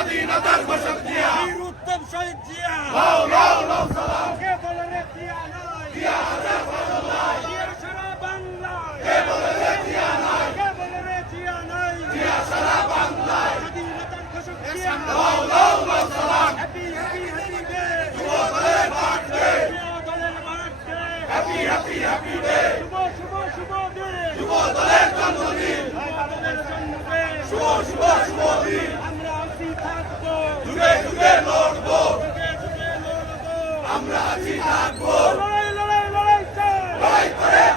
স্বাধীনতার ঘোষক জিয়া। উত্তম শহীদ জিয়া। লাও লাও লাও সালাম। কে বলে রে জিয়া নাই? জিয়া আছে ফজলুল্লাহ জিয়া সারা বাংলা কে বলে রে জিয়া নাই? কে বলে রে জিয়া নাই? জিয়া সারা বাংলা স্বাধীনতার ঘোষক জিয়া। লাও লাও লাও সালাম। হ্যাপি হ্যাপি হ্যাপি ডে শুভ বলে বার্থ ডে শুভ বলে birthday happy happy happy day শুভ শুভ শুভ ডে শুভ বলে জন্মদিন। শুভ শুভ শুভ দিন। ঝুঁকে লড়ব? আমরা আছি থাকব লড়াই লড়াই লড়াই করে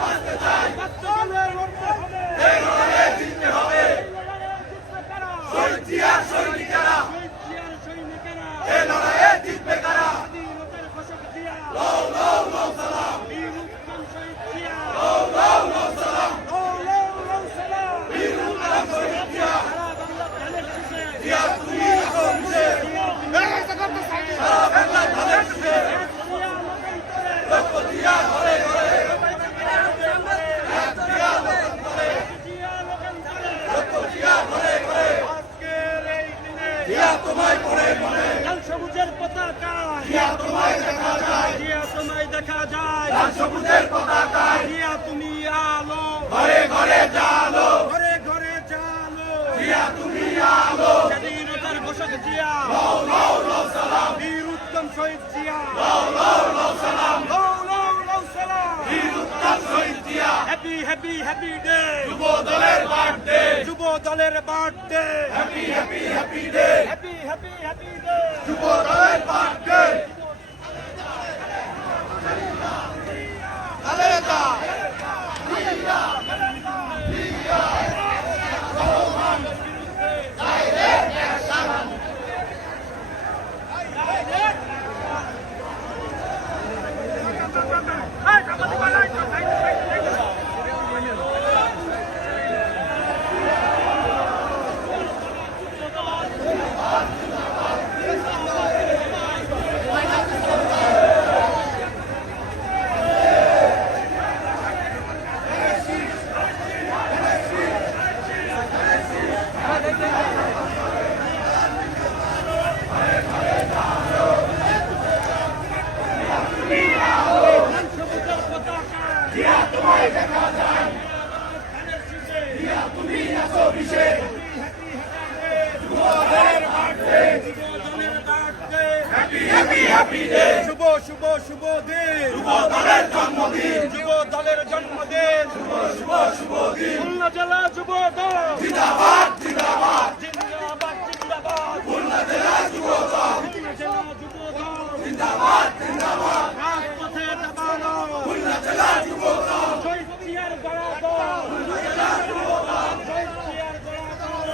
বীর উত্তম শহীদ Zia happy happy happy day যুব দলের বার্থডে যুব দলের birthday happy happy happy day happy happy happy day যুব দলের বার্থডে খালেদা সবুজের পতাকা জিয়া তোমায় দেখা যায় ধানের শীষে জিয়া তুমি আছো বিশে হ্যাপি হ্যাপি যুব দলের বার্থডে যুব দলের বার্থডে হ্যাপি হ্যাপি ডে শুভ শুভ শুভ দিন। যুব দলের জন্মদিন। যুব দলের জন্মদিন। শুভ শুভ দিন। খুলনা জেলা যুব দল। জিন্দাবাদ জিন্দাবাদ। জিন্দাবাদ জিন্দাবাদ। খুলনা জেলা যুব দল। খুলনা জেলা যুব দল। জিন্দাবাদ জিন্দাবাদ। রাজপথে দাবানো খুলনা জেলা যুব দল। শহীদ জিয়ার গড়া দল। শহীদ জিয়ার গড়া দল।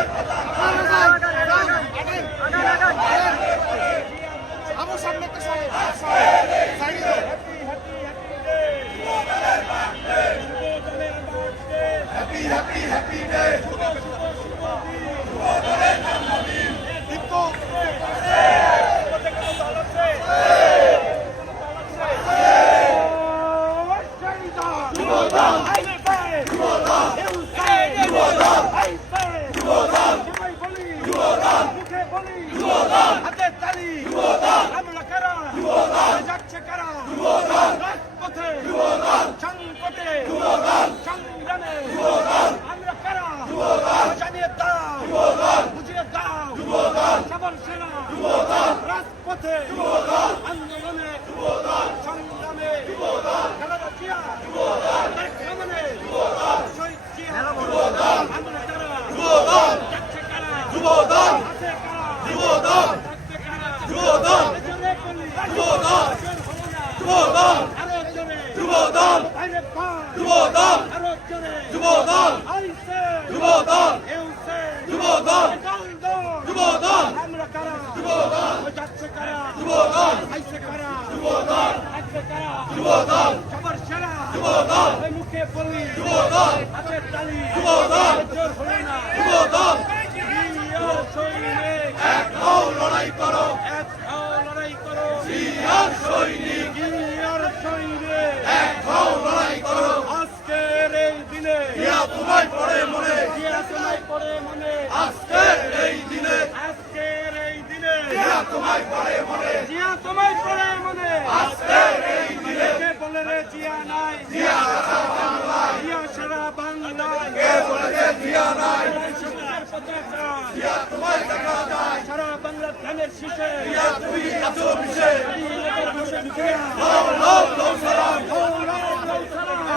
হ্যাপি হ্যাপি হ্যাপি ডে জানিয়ে দাও বুঝিয়ে দাও সবার সেনা রাজপথে আন্দোলনে সংগ্রামে খেলাটা জিয়া তারেক রহমানের শহীদ জিয়া আমরা কারা যাচ্ছে কারা যুব দল আছে কারা যুব দল থাকবে কারা যুব দল এজন্যে বলি, যুব দল এজন হলো না। যুব দল আরও জোরে যুব দল বাইরে পা যুব দল আরও জোরে যুব দল আইসে যুব দল এউসে যুব দল দল দল যুব দল আমরা কারা যুব দল ওই যাচ্ছে কারা যুব দল আইসে কারা যুব দল থাকবে কারা যুব দল সবার সেরা। যুব দল ওই মুখে বলি। যুব দল হাতের তালি। যুব দল জোর হলো না। যুব দল জিয়া সৈনিক। এক হও লড়াই করো। এক হও লড়াই করো। জিয়ার সৈনিক। জিয়ার সৈনিক। এক হও লড়াই করো। আজকের এই দিনে জিয়া তোমায় পড়ে মনে। জিয়া তোমায় পড়ে মনে আজকের এই দিনে আজকের এই দিনে জিয়া তোমায় পড়ে মনে। জিয়া তোমায় পড়ে মনে। আজকের এই দিনে কে বলে রে জিয়া নাই? জিয়া জিয়া সারা বাংলায়। কে বলেছে জিয়া নাই? জিয়া তোমায় দেখা যায়। সারা বাংলার ধানের শীষে। জিয়া তুমি আছো বিশে। লাও লাও লাও সালাম। লাও লাও লাও সালাম।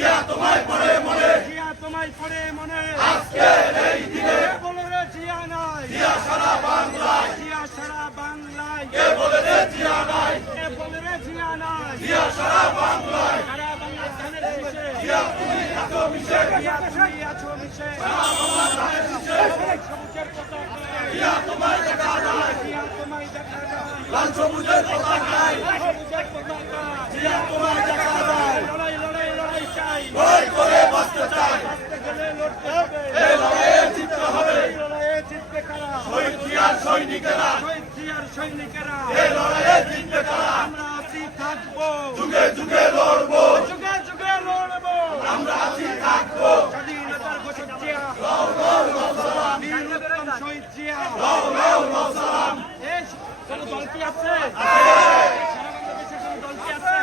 জিয়া তোমায় পড়ে মনে। জিয়া তোমায় পড়ে মনে। আজকের এই দিনে বলে রে জিয়া নাই? জিয়া সারা বাংলায়। জিয়া সারা বাংলায়। কে বলেছে জিয়া নাই? কে বলে রে জিয়া নাই? জিয়া সারা বাংলায়। সারা বাংলার ধানের শীষে জিয়া তুমি এত মিশে। জিয়া তুমি আছো মিশে। সবুজের পতাকায় জিয়া তোমায় দেখা যায়। জিয়া তোমায় দেখা যায়। লাল সবুজের পতাকায় জিয়া তোমায় দেখা লড়াই করে বাঁচতে চাই সৈনিকেরা সৈনিকেরা লড়াইয়ে জিতবে কারা? আমরা আছি থাকব যুগে যুগে লড়বো। যুগে যুগে লড়বো আমরা আছি থাকব স্বাধীনতার ঘোষক জিয়া বীর উত্তম শহীদ জিয়া এই কোনো দল কি আছে সারা বাংলাদেশে কোনো দল কি আছে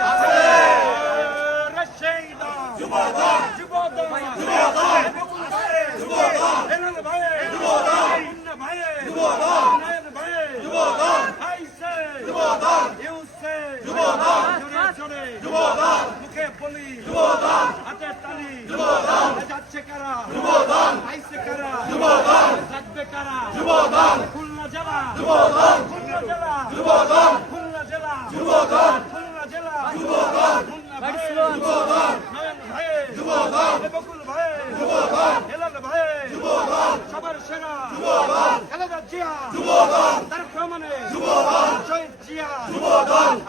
রে সেই দল। যুবদল যুবদল। যুবদল। বকুল ভাইয়ে। যুবদল। হেলাল ভাইয়ে। যুবদল। মুন্না ভাইয়ে। যুবদল। নায়েব ভাইয়ে। যুবদল। আইসে। যুবদল। ইউসে। যুবদল। জোরে জোরে। যুবদল। মুখে বলি যুবদল। হাতে তালি যুবদল। যাচ্ছে কারা যুবদল। আইসে কারা যুবদল। থাকবে কারা যুবদল। খুলনা জেলা যুবদল। খুলনা জেলা যুবদল। খুলনা জেলা যুবদল। খুলনা জেলা যুবদল। খুলনা ভাই যুবদল। নয়ন ভাই যুবদল। বকুল ভাই যুবদল। হেলাল ভাই যুবদল। সবার সেরা যুবদল। খালেদা জিয়া যুবদল। তারেক রহমানে যুবদল। শহীদ জিয়া যুবদল।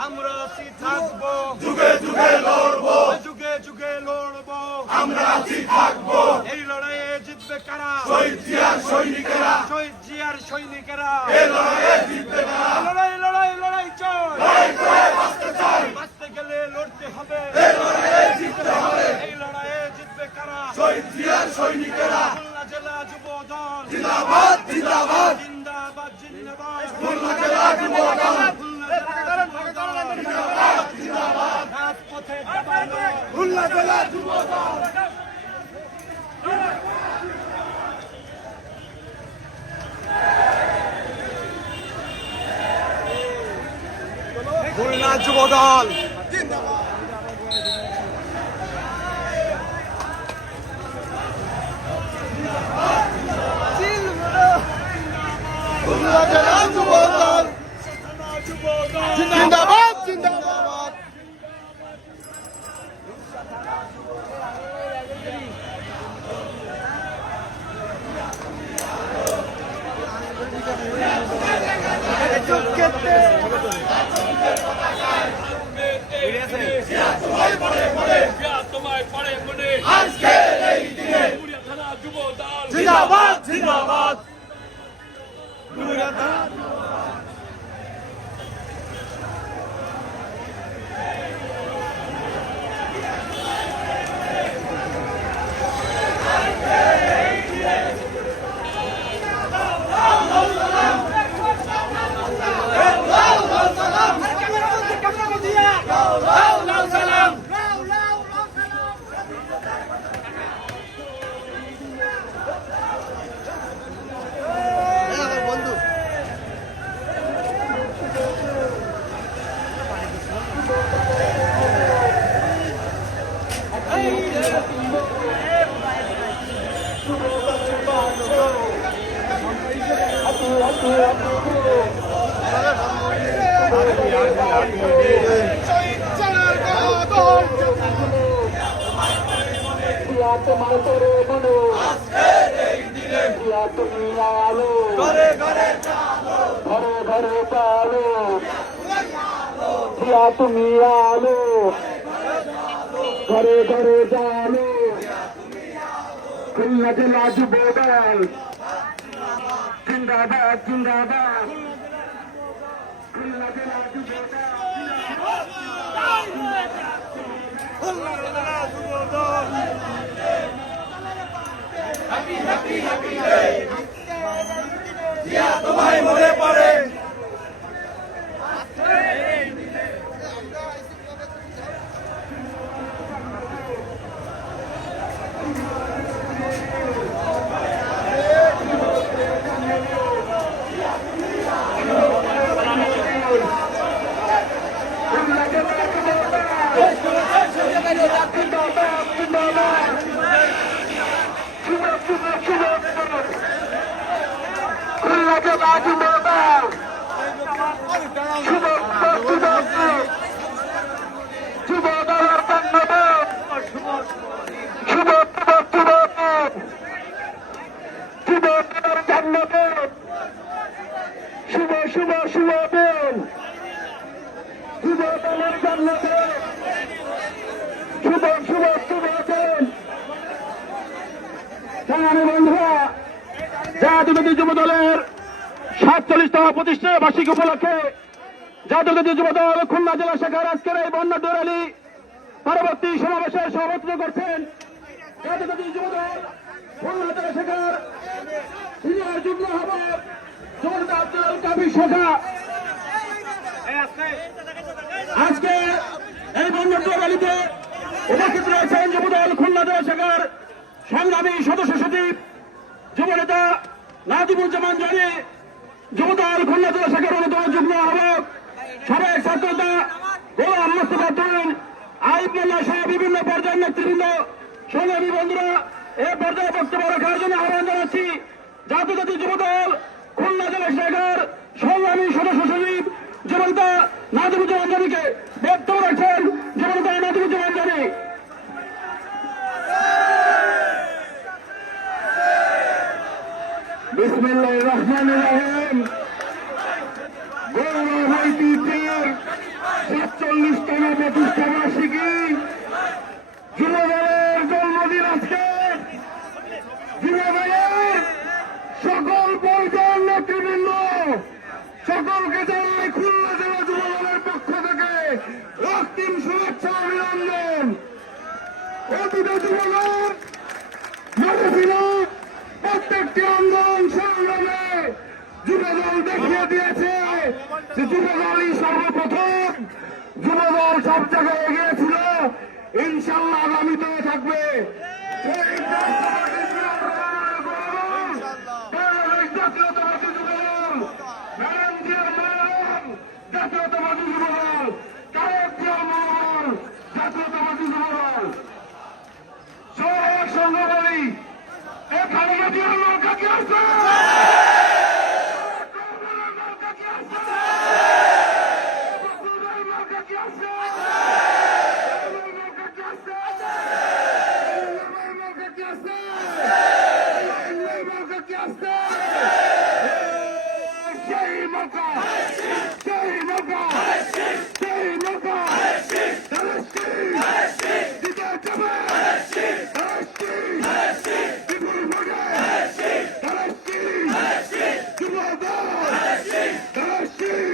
আমরা আছি থাকব যুগে যুগে লড়বো। যুগে যুগে লড়বো। আমরা আছি থাকব। এই লড়াইয়ে জিতবে কারা? শহীদ জিয়ার সৈনিকেরা। শহীদ জিয়ার সৈনিকেরা। এই লড়াইয়ে জিতবে কারা? লড়াই লড়াই লড়াই চল। লড়াই করে বাঁচতে চাই। বাঁচতে গেলে লড়তে হবে। এই জিততে হবে এই লড়াইয়ে জিতবে শহীদ সৈনিকেরা। খুলনা জেলা যুব দল। জিন্দাবাদ জিন্দাবাদ। জিন্দাবাদ জিন্দাবাদ। খুলনা জেলা যুব দল। খুলনা জেলা রাজপথে খুলনা জেলা যুব দল। খুলনা যুব দল। Yeah. খুলনা জেলা যুব জিন্দাবাদ জিন্দাবাদ তোমায় মনে পড়ে খুলনা জেলা যুব দল যুবক যুবক যুব দলের ধন্যবাদ শুভ শুভ শুভ শুভ দলের ধন্যবাদ শুভ শুভ শুভ দিন শুভ দলের ধন্যবাদ শুভ শুভ শুভ দিন সংগ্রামী বন্ধুরা জাতীয় যুব দলের সাতচল্লিশতম প্রতিষ্ঠা বার্ষিকী উপলক্ষে জাতীয় যুব দল খুলনা জেলা শাখার আজকের এই বন্যা দৌড়ালি পরবর্তী সমাবেশে সভাপতিত্ব করছেন জাতীয় যুব দল খুলনা জেলা শাখার সিনিয়র যুগ্ম আহ্বায়ক জগন্নাথ আব্দুল কাবির শাখা। আজকে এই বন্যা দৌড়ালিতে উপস্থিত রয়েছেন যুবদল খুলনা জেলা শাখার সংগ্রামী সদস্য সচিব, যুবনেতা নাজিবুজ্জামান জানি। যুবদল খুলনা জেলা শাখার অন্যতম যুগ্ম আহ্বায়ক সাবেক ছাত্রতা গোলাম মোস্তফা তরুণ আইব মোল্লা সহ বিভিন্ন পর্যায়ের নেতৃবৃন্দ। সংগ্রামী বন্ধুরা, এ পর্যায়ে বক্তব্য রাখার জন্য আহ্বান জানাচ্ছি জাতীয় যুবদল খুলনা জেলা শাখার সংগ্রামী সদস্য সচিব, যুবনেতা নাজিবুজ্জামান জানিকে বক্তব্য রাখছেন যুবনেতা নাজিবুজ্জামান জানি বিসমিল্লাহ রহমান রহিম গৌরব ঐতিহ্যের সাতচল্লিশতম প্রতিষ্ঠা বার্ষিকী যুবদলের জন্মদিন আজকে যুবদলের সকল পর্যায়ের নেতৃবৃন্দ সকলকে জানাই খুলনা জেলা যুবদলের পক্ষ থেকে রক্তিম শুভেচ্ছা অভিনন্দন যুবদল প্রত্যেকটি আন্দোলন সংগ্রামে যুবদল দেখিয়ে দিয়েছে যে যুবদলই সর্বপ্রথম যুবদল সব জায়গায় এগিয়েছিল ইনশাল্লাহ আগামীতেও থাকবে। জাতীয়তাবাদী যুবদল, জিয়ার মনোনয়ন, জাতীয়তাবাদী যুবদল সঙ্গে বলি এখানে জাতীয় নৌকা কি আছে নৌকা কি আছে বকুলের নৌকা কি আছে বকুলের নৌকা কি আছে বকুলের নৌকা কি আছে বকুলের নৌকা কি আছে সেই নৌকা সেই নৌকা সেই নৌকা তালেস্টিন দিতে যাবে তালেস্টিন বিপুল ভোটে তালেস্টিন যুবদল তালেস্টিন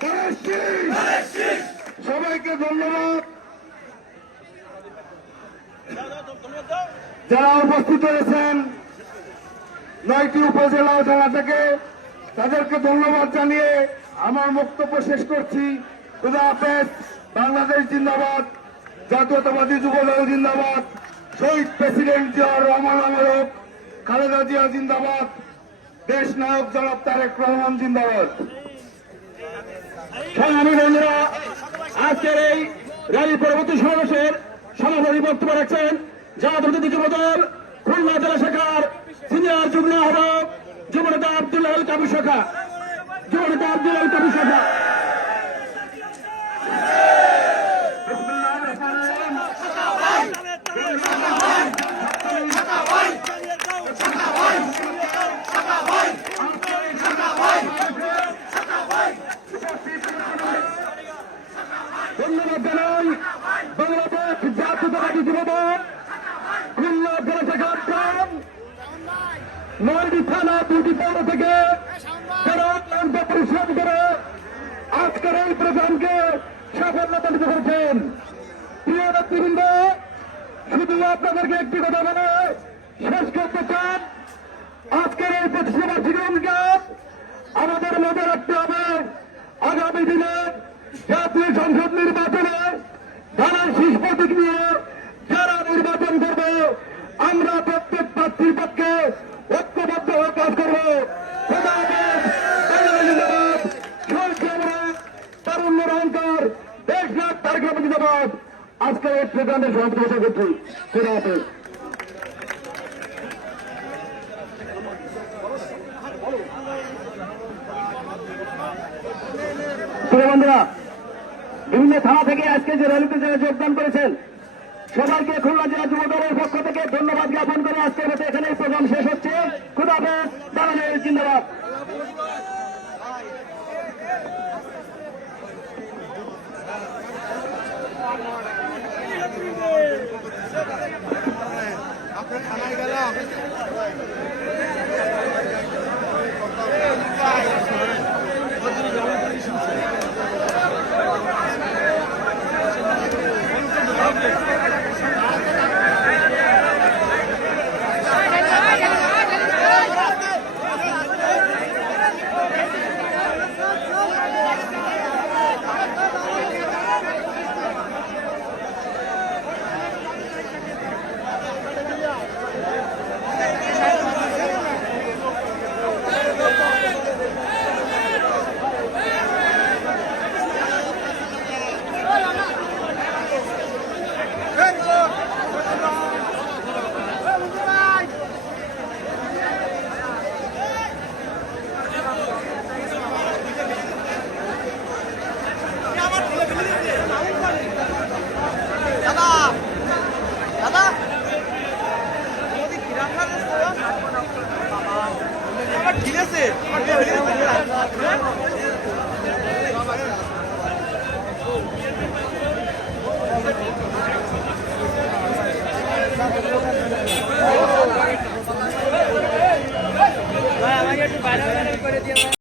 তালেস্টিন সবাইকে ধন্যবাদ যারা উপস্থিত হয়েছেন নয়টি উপজেলা ও জেলা থেকে তাদেরকে ধন্যবাদ জানিয়ে আমার বক্তব্য শেষ করছি। খুদা হাফেজ, বাংলাদেশ জিন্দাবাদ, জাতীয়তাবাদী যুবদল জিন্দাবাদ, শহীদ প্রেসিডেন্ট জিয়াউর রহমান আমরক খালেদা জিয়া জিন্দাবাদ, দেশ নায়ক জনাব তারেক রহমান জিন্দাবাদ। সংগ্রামী আজকের এই র্যালি পরবর্তী সমাবেশের সমাপনী বক্তব্য রাখছেন জাতীয় যুবদল, খুলনা জেলা শাখার সিনিয়র যুগ্ম আহ্বায়ক, যুবনেতা আব্দুল আল কাবু শাখা। আব্দুল আল কাবু ধন্যবাদ জানাই বাংলাদেশ জাতীয়তাবাদী যুবদল, খুলনা জেলা শাখার নয়টি থানা, দুটি পৌর থেকে যারা অত্যন্ত পরিশ্রম করে আজকের এই প্রোগ্রামকে সাফল্যতান্বিত করেছেন। প্রিয় নেতৃবৃন্দ, শুধু আপনাদেরকে একটি কথা বলে শেষ করতে চান। আজকের এই প্রতিষ্ঠা জীবনকাল আমাদের মনে রাখতে হবে, আগামী দিনে জাতীয় সংসদ নির্বাচনে ধারার শীষ প্রতীক নিয়ে যারা নির্বাচন করবে, আমরা প্রত্যেক প্রার্থীর পক্ষে ঐক্যবদ্ধ হয়ে কাজ করব খোদা হাফেজ, বাংলাদেশ জিন্দাবাদ, শহীদ সম্রাট, তারুণ্যের অহংকার দেশনাথ তারেক রহমান জিন্দাবাদ আজকের করছি খোদা হাফেজ বন্ধুরা বিভিন্ন থানা থেকে আজকে যে র্যালিতে যোগদান করেছেন সবাইকে খুলনা জেলা যুব পক্ষ থেকে ধন্যবাদ জ্ঞাপন করে আজকের মতো এখানে প্রোগ্রাম শেষ